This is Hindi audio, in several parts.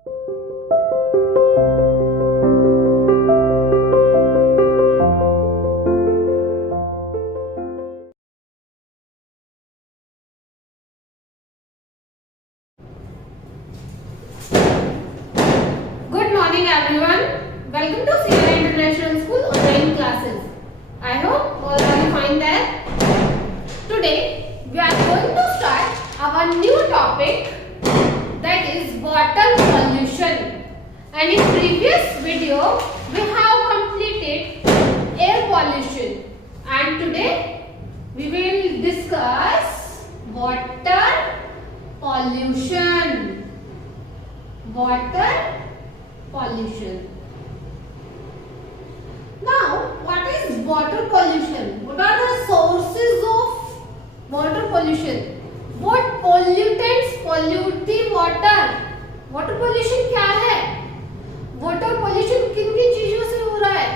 Everyone, welcome to Sierra International School online classes. I hope all are fine there. Today we are going to start our new topic, that is water pollution. And in previous video we have completed air pollution, and today we will discuss water pollution. Water pollution. Now, what is water pollution? What are the sources of water pollution? What pollutants pollute the water? Water pollution क्या है? Water pollution किन किन चीजों से हो रहा है?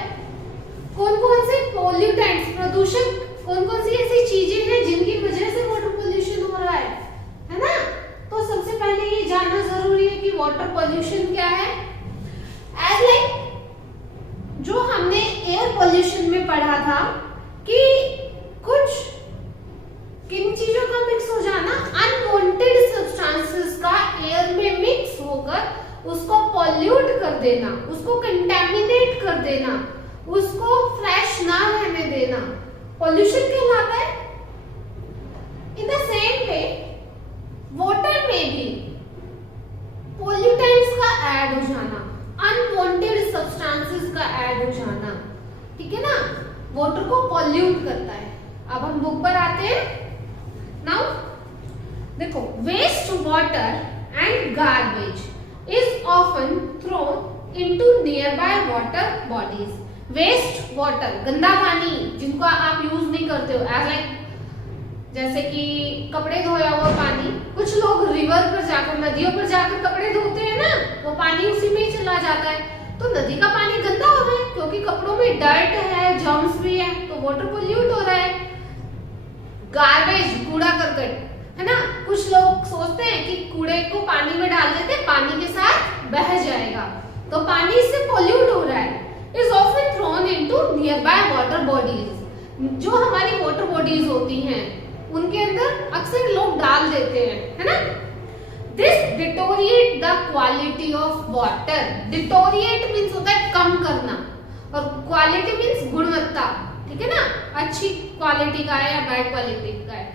कौन कौन से pollutants, प्रदूषक, कौन कौन सी ऐसी चीजें हैं जिनकी वजह से water pollution हो रहा है ना? तो सबसे पहले ये जानना जरूरी है कि water pollution क्या है? As like जो हमने एयर पोल्यूशन में पढ़ा था कि कुछ किन चीजों का मिक्स हो जाना, अनवांटेड सब्सटेंसेस का एयर में मिक्स होकर उसको पॉल्यूट कर देना, उसको कंटेमिनेट कर देना, उसको फ्रेश ना रहने देना, पोल्यूशन कहलाता है। In the same way water में भी पोल्यूटेंट्स का ऐड हो जाना, अनवांटेड सब्सटेंसेस का ऐड हो जाना, ठीक है ना, वाटर को पॉल्यूट करता है। अब हम बुक पर आते हैं। नाउ देखो, waste water and garbage is often thrown into nearby water bodies. Waste water, गंदा पानी जिनको आप यूज नहीं करते हो, एज लाइक जैसे कि कपड़े धोया हुआ पानी, कुछ लोग रिवर पर जाकर, नदियों पर जाकर कपड़े धोते हैं ना, वो पानी उसी में ही चला जाता है, तो नदी का पानी गंदा हो रहा है क्योंकि कपड़ों में डर्ट है, जर्म्स भी है, तो वाटर पोल्यूट हो रहा है। गार्बेज, कूड़ा करकट, है ना, कुछ लोग सोचते हैं कि कूड़े को पानी में डाल देते, पानी के साथ बह जाएगा, तो पानी इससे पोल्यूट हो रहा है। Is often thrown into nearby water bodies. जो हमारी वाटर बॉडीज होती हैं उनके अंदर अक्सर लोग डाल देते हैं, है ना। This deteriorate the quality of water. Deteriorate means होता है कम करना, और क्वालिटी मीन्स गुणवत्ता, ठीक है ना, अच्छी क्वालिटी का है या बैड क्वालिटी का है।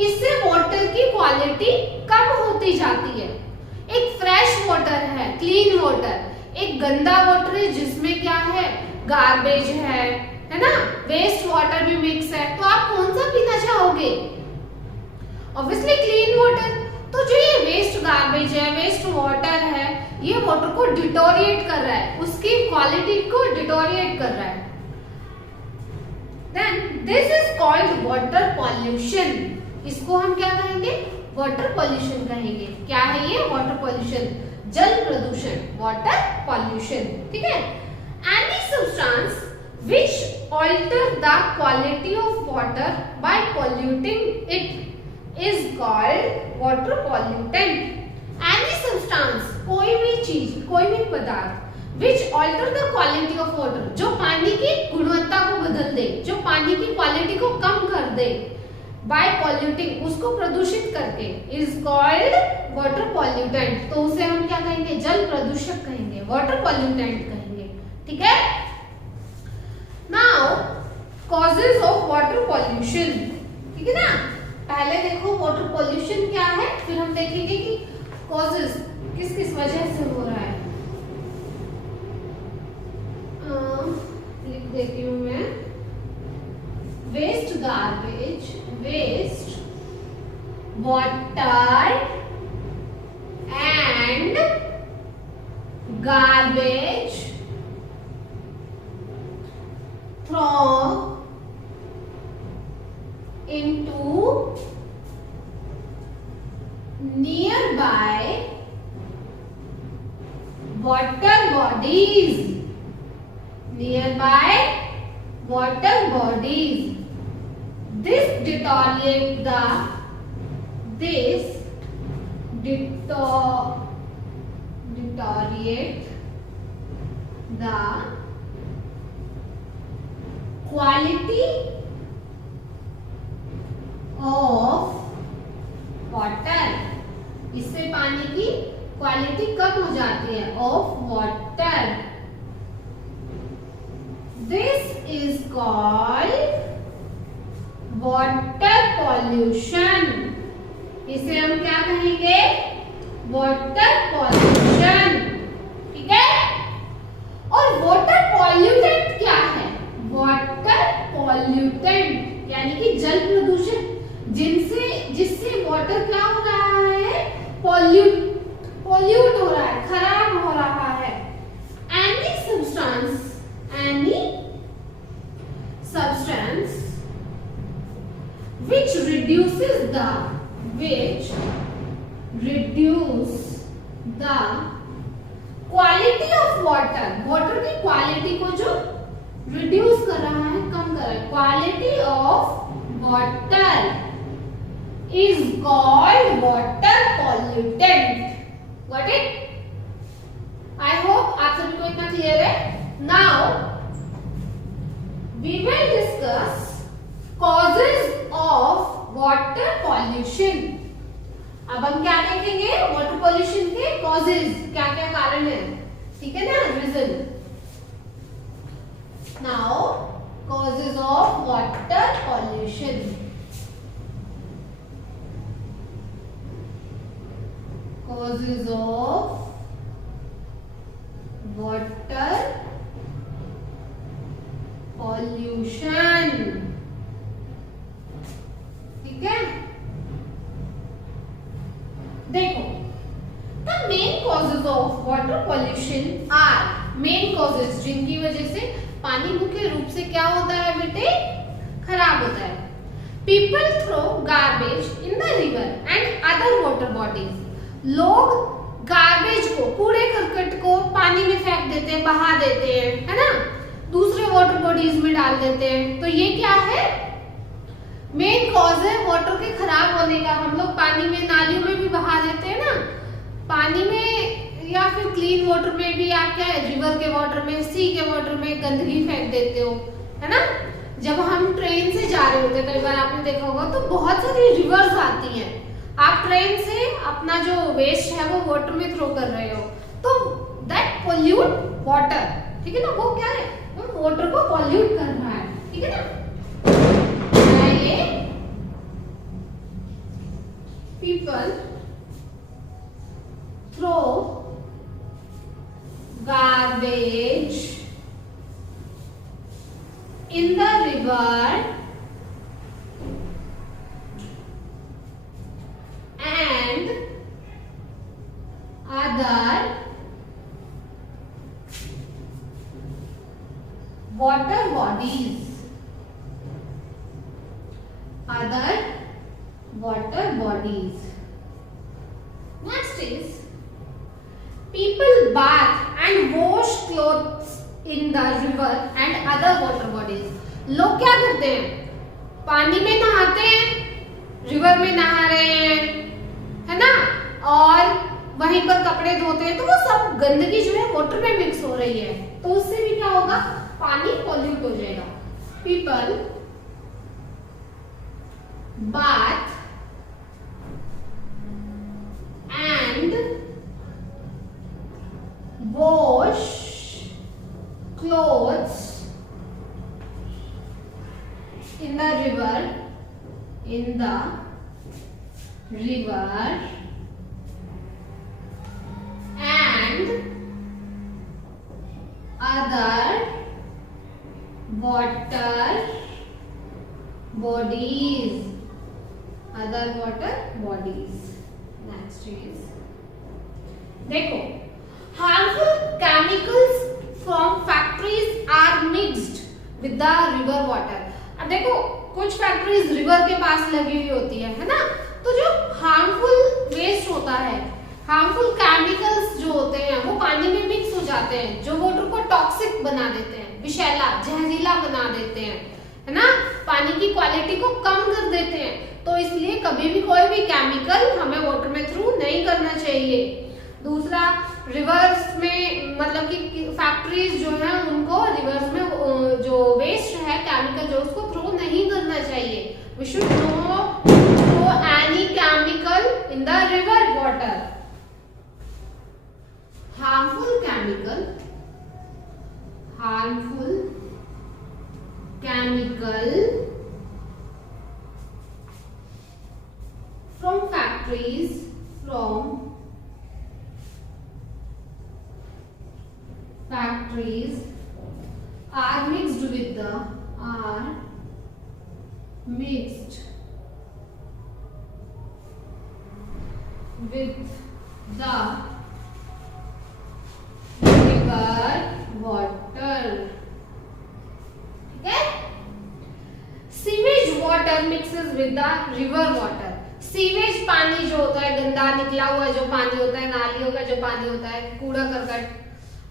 इससे वाटर की क्वालिटी कम होती जाती है। एक फ्रेश वाटर है, क्लीन वाटर, एक गंदा वाटर है जिसमें क्या है, गार्बेज है ना, वेस्ट वाटर भी मिक्स है, तो आप कौन सा पीना चाहोगे? Obviously clean water. तो जो ये वेस्ट गार्बेज है, वेस्ट वाटर है, ये वाटर को डिटोरिएट कर रहा है, उसकी क्वालिटी को डिटोरिएट कर रहा है। Then this is called water pollution. इसको हम क्या कहेंगे? वाटर पॉल्यूशन कहेंगे। क्या है ये? वाटर पॉल्यूशन, जल प्रदूषण, वाटर पॉल्यूशन, ठीक है। Any substance which alter the quality of water by polluting it is called water pollutant. Any substance, कोई भी चीज, कोई भी पदार्थ which alter the quality of water, जो पानी की गुणवत्ता को बदल दे, जो पानी की क्वालिटी को कम कर दे, by polluting, उसको प्रदूषित करके, is called water pollutant। तो उसे हम क्या कहेंगे? जल प्रदूषक कहेंगे, water pollutant कहेंगे, ठीक है। Now causes of water pollution, ठीक है ना। पहले देखो वाटर पोल्यूशन क्या है, फिर हम देखेंगे कि कॉजेज किस किस वजह से हो रहा है। लिख देती हूँ मैं, waste garbage, waste water and garbage thrown into nearby water bodies, nearby water bodies. This deteriorate the deteriorate the quality of water. इससे पानी की क्वालिटी कम हो जाती है. Of water. This is called water pollution. इसे हम क्या कहेंगे? Water pollution. ठीक है. और वाटर पॉल्यूटेंट क्या है? वाटर पॉल्यूटेंट यानी कि जल प्रदूषण, जिससे वाटर क्या हो रहा है? पॉल्यूट हो रहा है, खराब हो रहा है. Any substance which reduce the quality of water. Water की क्वालिटी को जो रिड्यूस कर रहा है, कम कर रहा है, quality of water is called water pollutant. Got it? I hope आप सभी को इतना क्लियर है. Now we will discuss causes of water pollution. अब हम क्या देखेंगे? वाटर पॉल्यूशन के कॉजेज, क्या क्या कारण है. ठीक है ना? Reason. Now causes of water pollution. Causes of water pollution. ठीक है. देखो, the main causes of water pollution are, main causes जिनकी वजह से पानी मुख्य रूप से क्या होता है बेटे? खराब होता है. People throw garbage in the river and other water bodies. लोग गार्बेज को, कूड़े करकट को पानी में फेंक देते हैं, बहा देते हैं, है ना? दूसरे वाटर बॉडीज में डाल देते हैं. तो ये क्या है? मेन कॉज है वाटर के खराब होने का. हम लोग पानी में, नालियों में भी बहा देते हैं ना, पानी में, या फिर क्लीन वाटर में भी आप क्या है, रिवर के वाटर में, सी के वाटर में गंदगी फेंक देते हो, है ना? जब हम ट्रेन से जा रहे होते हैं, कई बार आपने देखा होगा, तो बहुत सारी रिवर्स आती हैं. आप ट्रेन से अपना जो वेस्ट है वो वाटर में थ्रो कर रहे हो, तो दैट पोल्यूट वाटर. ठीक है ना? वो क्या है? वो वाटर को पोल्यूट कर रहा है. ठीक है ना? People throw garbage in the river and other water bodies. Other water bodies. Next is people bath and wash clothes in the river and other water bodies. लोग क्या करते हैं? पानी में नहाते हैं, रिवर में नहा रहे हैं, है ना? और वहीं पर कपड़े धोते हैं, तो वो सब गंदगी जो है वाटर में मिक्स हो रही है, तो उससे भी क्या होगा? पानी पॉल्यूट हो जाएगा. People bath and wash clothes in the river and other water bodies. Other water bodies. Next is, देखो, harmful chemicals from factories are mixed with the river water. अब देखो, कुछ फैक्ट्रीज रिवर के पास लगी हुई होती है ना? तो जो हार्मफुल वेस्ट होता है, हार्मफुल केमिकल्स जो होते हैं, वो पानी में मिक्स हो जाते हैं, जो वाटर को टॉक्सिक बना देते हैं, विषैला, जहरीला बना देते हैं, है ना? पानी की क्वालिटी को कम कर देते हैं. तो इसलिए कभी भी कोई भी केमिकल हमें वाटर में थ्रू नहीं करना चाहिए. दूसरा रिवर्स में मतलब कि फैक्ट्रीज जो है उनको रिवर्स में जो वेस्ट है केमिकल जो उसको थ्रो नहीं करना चाहिए। We should not throw any chemical in the river water. Harmful chemical from factories are mixed with the river water। ठीक है, sewage water mixes with the river water. Sewage पानी जो होता है, गंदा निकला हुआ जो पानी होता है, नालियों का जो पानी होता है, कूड़ा करकट,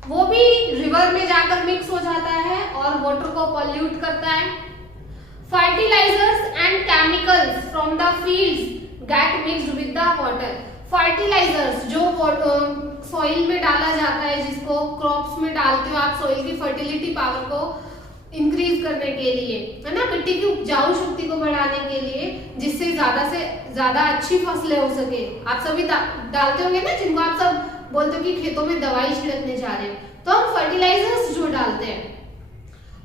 वो भी रिवर में जाकर मिक्स हो जाता है और वाटर को पॉल्यूट करता है। Fertilisers and chemicals from the fields get mixed with the water. Fertilisers जो सॉइल में डाला जाता है, जिसको क्रॉप्स में डालते हो आप सॉइल की फर्टिलिटी पावर को इंक्रीज करने के लिए, है ना, मिट्टी की उपजाऊ शक्ति को बढ़ाने के लिए, जिससे से ज्यादा अच्छी फसलें हो सके। आप सभी डालते होंगे ना, जिनको आप सब बोलते हो कि खेतों में दवाई छिड़कने जा रहे हैं, तो हम फर्टिलाइजर्स जो डालते हैं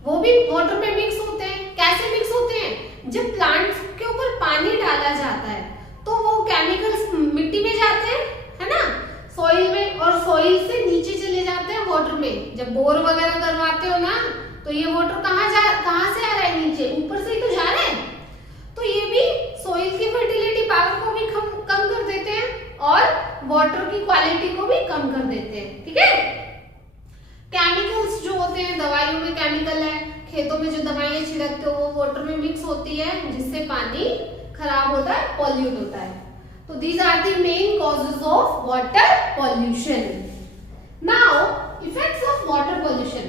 वो भी वाटर में मिक्स होते हैं। कैसे मिक्स होते हैं? जब प्लांट्स के ऊपर पानी डाला जाता है तो वो केमिकल्स मिट्टी में जाते हैं, है ना, सॉइल में, और सॉइल से नीचे चले जाते हैं वाटर में। जब बोर वगैरह करवाते हो ना, तो ये वाटर कहाँ से आ रहा है? नीचे, ऊपर से ही तो जा रहा है। तो ये भी सॉइल की फर्टिलिटी पावर को भी कम कर देते हैं और वाटर की क्वालिटी को भी कम कर देते हैं। ठीक है, केमिकल्स जो होते हैं, दवाइयों में केमिकल है, खेतों में जो दवाइयां छिड़कते हो वो वाटर में मिक्स होती है, जिससे पानी खराब होता है, पॉल्यूट होता है। तो these are the main causes of water pollution. Now effects of water pollution.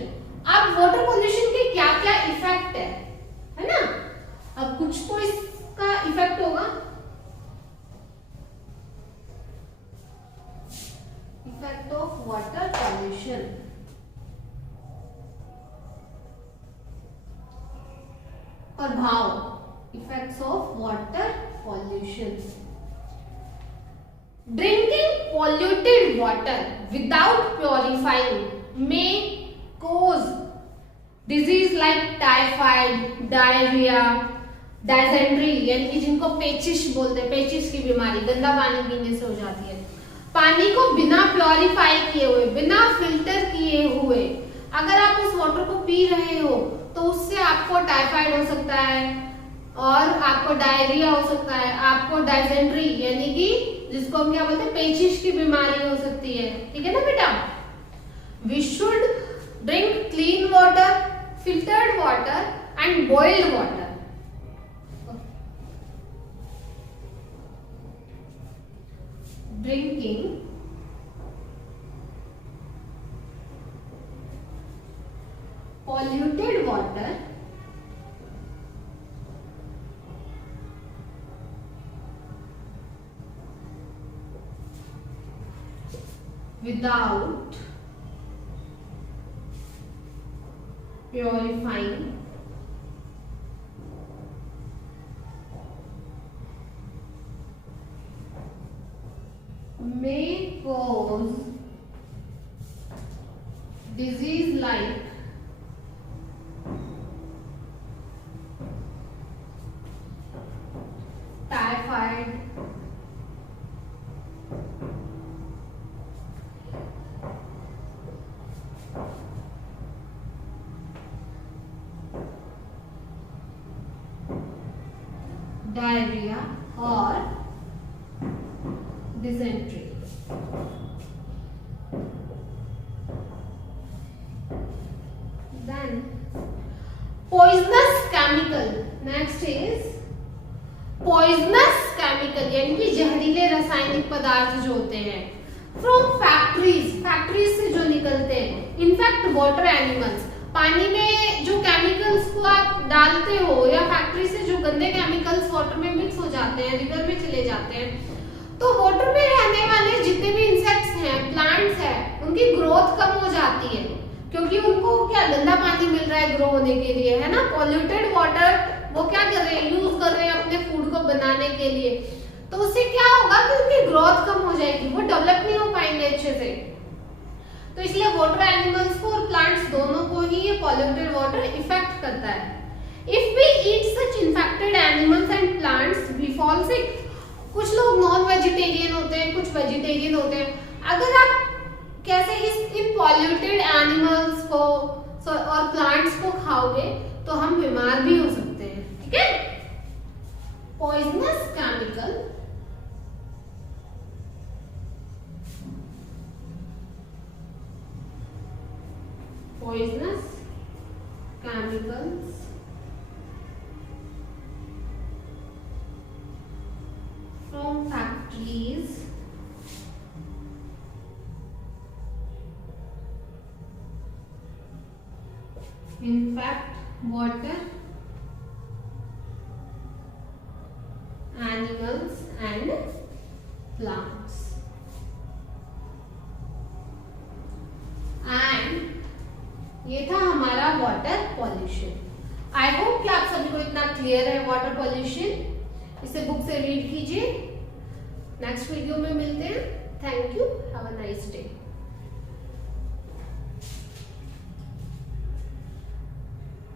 अब वाटर पॉल्यूशन के क्या क्या इफेक्ट है ना? अब कुछ तो इसका इफेक्ट होगा। Effect of water pollution. प्रभाव, effects of water pollution. Drinking polluted water without purifying may cause disease like typhoid, diarrhea, dysentery, यानी कि जिनको पेचिश बोलते हैं, पेचिश की बीमारी गंदा पानी पीने से हो जाती है। पानी को बिना प्योरीफाई किए हुए, बिना फिल्टर किए हुए अगर आप उस वाटर को पी रहे हो तो उससे आपको टाइफाइड हो सकता है और आपको डायरिया हो सकता है, आपको डायसेंट्री यानी कि जिसको हम क्या बोलते हैं, पेचिश की बीमारी हो सकती है। ठीक है ना बेटा? We should drink clean water, filtered water and boiled water. Drinking polluted water without purifying may cause disease like typhoid, diarrhea or dysentery. Then poisonous chemical. Next is poisonous chemical यानी कि जहरीले रासायनिक पदार्थ जो होते हैं फ्रॉम फैक्ट्रीज से जो निकलते हैं, इनफैक्ट वाटर एनिमल्स। पानी में जो केमिकल्स को आप डालते हो या फैक्ट्री से जो गंदे केमिकल्स वाटर में मिक्स हो जाते हैं, रिवर में चले जाते हैं, तो वाटर में रहने वाले जितने भी इंसेक्ट्स हैं, कम हो जाती है, क्योंकि उनको क्या गंदा पानी मिल रहा है ग्रो होने के लिए, है ना। पॉल्यूटेड वाटर वो क्या कर रहे हैं, यूज कर रहे हैं अपने फूड को बनाने के लिए, तो उससे क्या होगा कि उनकी ग्रोथ कम हो जाएगी, वो डेवलप नहीं हो पाएंगे अच्छे से। तो इसलिए वाटर एनिमल्स को और प्लांट्स दोनों को ही ये पॉल्यूटेड वाटर इफेक्ट करता है। If we eat such infected animals and plants we fall sick. कुछ लोग नॉन वेजिटेरियन होते हैं, कुछ वेजिटेरियन होते हैं। अगर आप कैसे इन पॉल्यूटेड एनिमल्स को और प्लांट्स को खाओगे तो हम बीमार भी हो सकते हैं, ठीक है। Poisonous chemical poisonous chemicals from factories infect water, animals and plants, and ये था हमारा वाटर पॉल्यूशन। आई होप कि आप सभी को इतना क्लियर है वाटर पॉल्यूशन। इसे बुक से रीड कीजिए। नेक्स्ट वीडियो में मिलते हैं। Thank you, have a nice day.